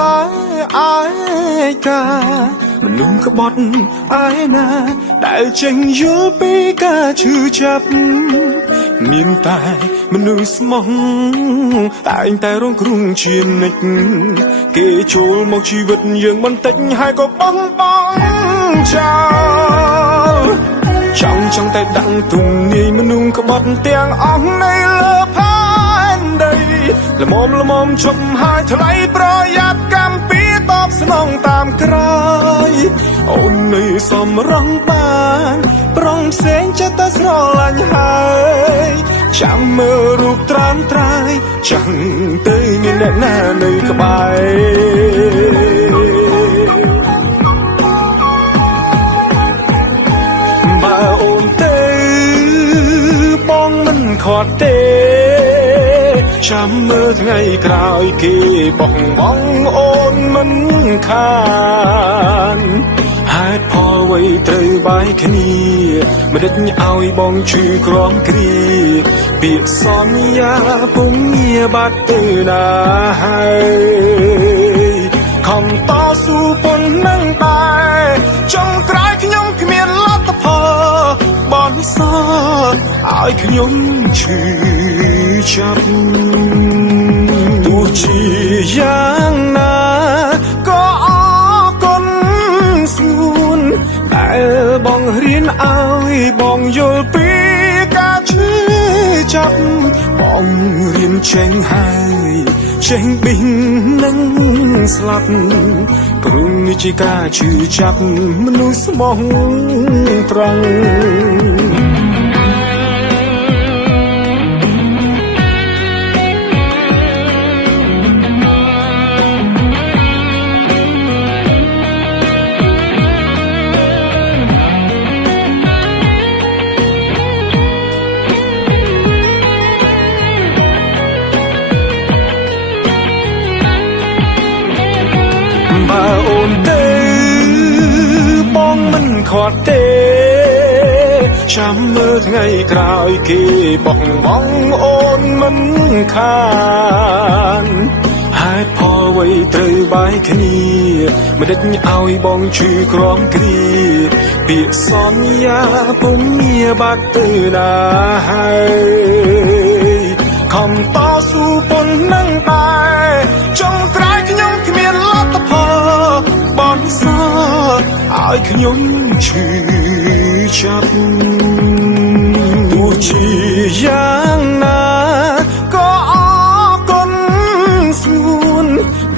តែអាយកាមនុស្សក្បត់អាយណាដែលចេញយល់ពីការឈឺចាប់មានតែមនុស្សស្មោះតែងតែរងគ្រោះជានិច្ចគេចូលមកជីវិតយើងបន្តិចហើយក៏បោះបង់ចោលចង់តែដឹងទំនាយមនុស្សក្បត់ទាំងអស់នៅលើផែនដីល្មមជប់ហើយថ្លៃប្រយ័ត្នកម្មពីតបស្នងតាមក្រោយអូននៅសំរងបានប្រងផ្សេងចិត្តតែស្រឡាញ់ហើយចាំមើលរូបត្រាំត្រាយចាំទៅមានអ្នកណានៅក្បែរបើអូនទៅបងមិនខត់ទេចាំមើលថ្ងៃក្រោយគេបោះបង់អូនមិនខានហេតុផលអ្វីត្រូវបែកគ្នាមិនដេចឲ្យបងឈឺក្រំគ្រាពាក្យសន្យាពុំងារបាត់ទៅណាហើយខំតស៊ូប៉ុណ្ណឹងដែរចុងក្រោយខ្ញុំគ្មានលទ្ធផលបនសល់ឲ្យខ្ញុំឈឺចាប់ទោះជាយ៉ាងណាក៏អរគុណស្ងួនដែលបងរៀនឲ្យបងយល់ពីការឈឺចាប់បងរៀនចេញហើយចេញប៊ីងនឹងស្លាប់ព្រោះនេះជាការឈឺចាប់មនុស្សស្មោះត្រង់បើអូនទៅបងមិនខត់ទេចាំមើលថ្ងៃក្រោយគេបោះបង់អូនមិនខានហេតុផលអ្វីត្រូវបែកគ្នាមិនដេចឲ្យបងឈឺក្រំគ្រាពាក្យសន្យាពុំងារបាត់ទៅណាហើយខំតស៊ូប៉ុណ្ណឹងដែរចុងក្រោយខ្ញុំគ្មានលទ្ធផលបនសល់ឲ្យខ្ញុំឈឺចាប់ទោះជាយ៉ាងណាក៏អរគុណស្ងួន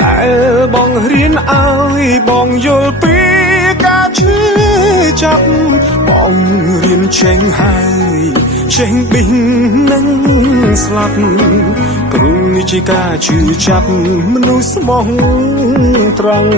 ដែលបងរៀនឲ្យបងយល់ពីការឈឺចាប់បងរៀនចេញហើយចេញប៊ីងនឹងស្លាប់ព្រោះនេះជាការឈឺចាប់មនុស្សស្មោះត្រង់